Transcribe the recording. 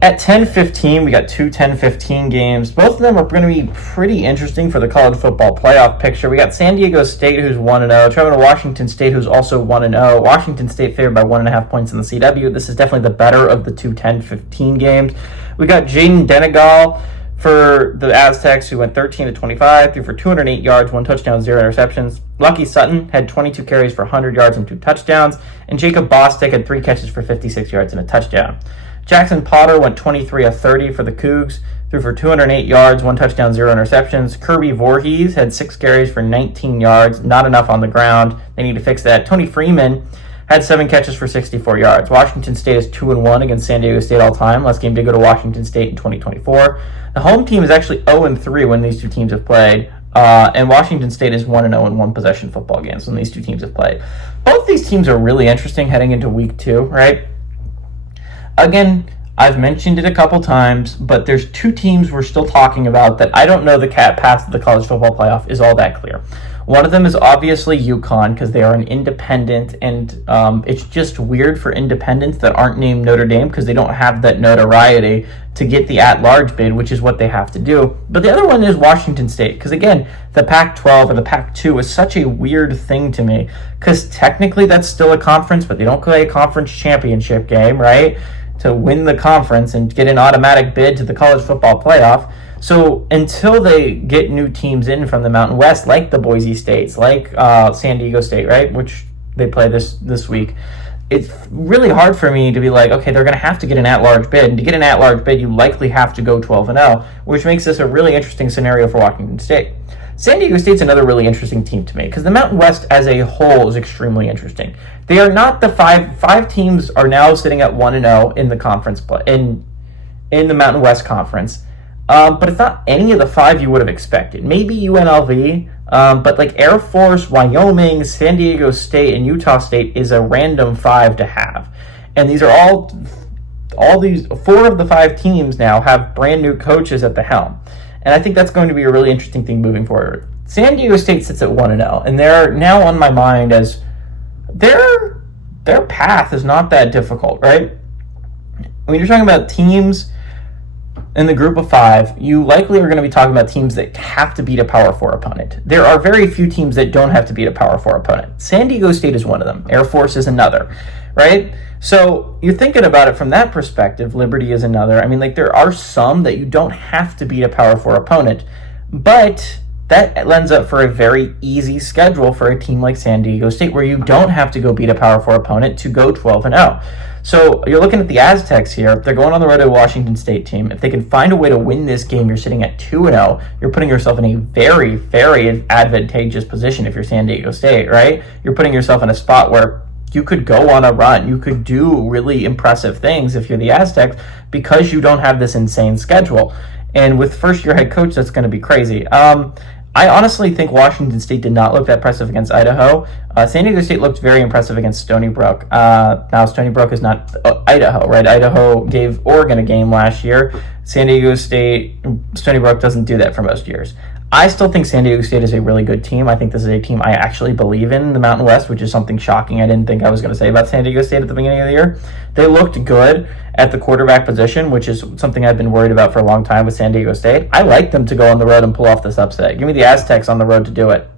At 10:15, we got two 10:15 games. Both of them are going to be pretty interesting for the college football playoff picture. We got San Diego State, who's 1-0, traveling to Washington State, who's also 1-0. Washington State favored by 1.5 points in the CW. This is definitely the better of the two 10:15 games. We got Jaden Denegal for the Aztecs, who went 13-25, threw for 208 yards, 1 touchdown, 0 interceptions. Lucky Sutton had 22 carries for 100 yards and 2 touchdowns. And Jacob Bostic had 3 catches for 56 yards and a touchdown. Jackson Potter went 23-30 for the Cougs, threw for 208 yards, 1 touchdown, 0 interceptions. Kirby Voorhees had 6 carries for 19 yards, not enough on the ground. They need to fix that. Tony Freeman had 7 catches for 64 yards. Washington State is 2-1 against San Diego State all time. Last game did go to Washington State in 2024. The home team is actually 0-3 when these two teams have played. And Washington State is 1-0 in one-possession football games when these two teams have played. Both these teams are really interesting heading into week 2, right? Again, I've mentioned it a couple times, but there's two teams we're still talking about that I don't know the path to the college football playoff is all that clear. One of them is obviously UConn because they are an independent, and it's just weird for independents that aren't named Notre Dame because they don't have that notoriety to get the at-large bid, which is what they have to do. But the other one is Washington State because, again, the Pac-12 or the Pac-2 is such a weird thing to me because technically that's still a conference, but they don't play a conference championship game, right, to win the conference and get an automatic bid to the college football playoff. So until they get new teams in from the Mountain West, like the Boise States, like San Diego State, right, which they play this week, it's really hard for me to be like, okay, they're going to have to get an at-large bid. And to get an at-large bid, you likely have to go 12-0, which makes this a really interesting scenario for Washington State. San Diego State's another really interesting team to me because the Mountain West as a whole is extremely interesting. They are not the five teams are now sitting at 1-0 in the conference play in the Mountain West Conference. But it's not any of the 5 you would have expected. Maybe UNLV, but like Air Force, Wyoming, San Diego State, and Utah State is a random 5 to have. And these are all these 4 of the 5 teams now have brand new coaches at the helm. And I think that's going to be a really interesting thing moving forward. San Diego State sits at 1-0, and they're now on my mind as their path is not that difficult, right? When you're talking about teams in the group of 5, you likely are going to be talking about teams that have to beat a Power 4 opponent. There are very few teams that don't have to beat a Power 4 opponent. San Diego State is one of them. Air Force is another, right? So you're thinking about it from that perspective. Liberty is another. I mean, like, there are some that you don't have to beat a Power 4 opponent, but that lends up for a very easy schedule for a team like San Diego State where you don't have to go beat a Power 4 opponent to go 12-0. So you're looking at the Aztecs here. They're going on the road to a Washington State team. If they can find a way to win this game, you're sitting at 2-0. You're putting yourself in a very, very advantageous position if you're San Diego State, right? You're putting yourself in a spot where you could go on a run. You could do really impressive things if you're the Aztecs because you don't have this insane schedule. And with first-year head coach, that's going to be crazy. I honestly think Washington State did not look that impressive against Idaho. San Diego State looked very impressive against Stony Brook. Now, Stony Brook is not Idaho, right? Idaho gave Oregon a game last year. San Diego State, Stony Brook doesn't do that for most years. I still think San Diego State is a really good team. I think this is a team I actually believe in the Mountain West, which is something shocking I didn't think I was going to say about San Diego State at the beginning of the year. They looked good at the quarterback position, which is something I've been worried about for a long time with San Diego State. I like them to go on the road and pull off this upset. Give me the Aztecs on the road to do it.